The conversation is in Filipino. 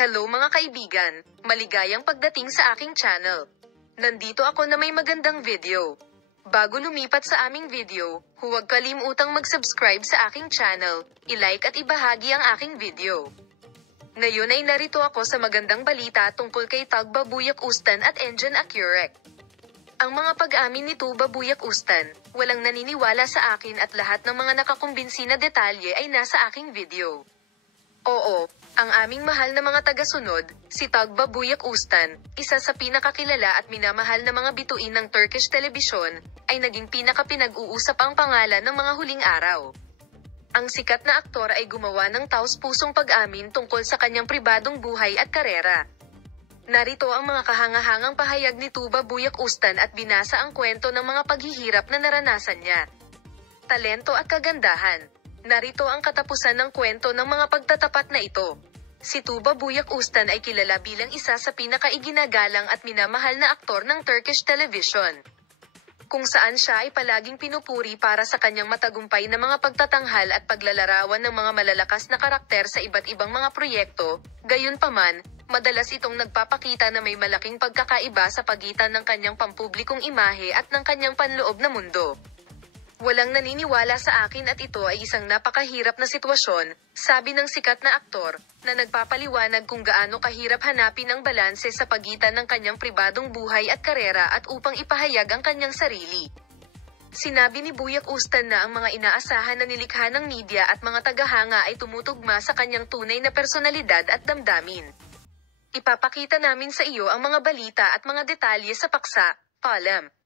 Hello mga kaibigan, maligayang pagdating sa aking channel. Nandito ako na may magandang video. Bago lumipat sa aming video, huwag kalimutang mag-subscribe sa aking channel, i-like at ibahagi ang aking video. Ngayon ay narito ako sa magandang balita tungkol kay Tug Babuyak Ustan at Engine Accurek. Ang mga pag-amin ni Tug Babuyak Ustan, walang naniniwala sa akin at lahat ng mga nakakumbinsi na detalye ay nasa aking video. Oo, ang aming mahal na mga tagasunod, si Tug Babuyak Ustan, isa sa pinakakilala at minamahal na mga bituin ng Turkish telebisyon, ay naging pinaka-pinag-uusap ang pangalan ng mga huling araw. Ang sikat na aktor ay gumawa ng taos-pusong pag-amin tungkol sa kanyang pribadong buhay at karera. Narito ang mga kahangahangang pahayag ni Tug Babuyak Ustan at binasa ang kwento ng mga paghihirap na naranasan niya. Talento at kagandahan. Narito ang katapusan ng kwento ng mga pagtatapat na ito. Si Tug Babuyak Ustan ay kilala bilang isa sa pinakaiginagalang at minamahal na aktor ng Turkish television. Kung saan siya ay palaging pinupuri para sa kanyang matagumpay na mga pagtatanghal at paglalarawan ng mga malalakas na karakter sa iba't ibang mga proyekto, gayunpaman, madalas itong nagpapakita na may malaking pagkakaiba sa pagitan ng kanyang pampublikong imahe at ng kanyang panloob na mundo. Walang naniniwala sa akin at ito ay isang napakahirap na sitwasyon, sabi ng sikat na aktor, na nagpapaliwanag kung gaano kahirap hanapin ang balanse sa pagitan ng kanyang pribadong buhay at karera at upang ipahayag ang kanyang sarili. Sinabi ni Buyak Ustan na ang mga inaasahan na nilikha ng media at mga tagahanga ay tumutugma sa kanyang tunay na personalidad at damdamin. Ipapakita namin sa iyo ang mga balita at mga detalye sa paksa, column.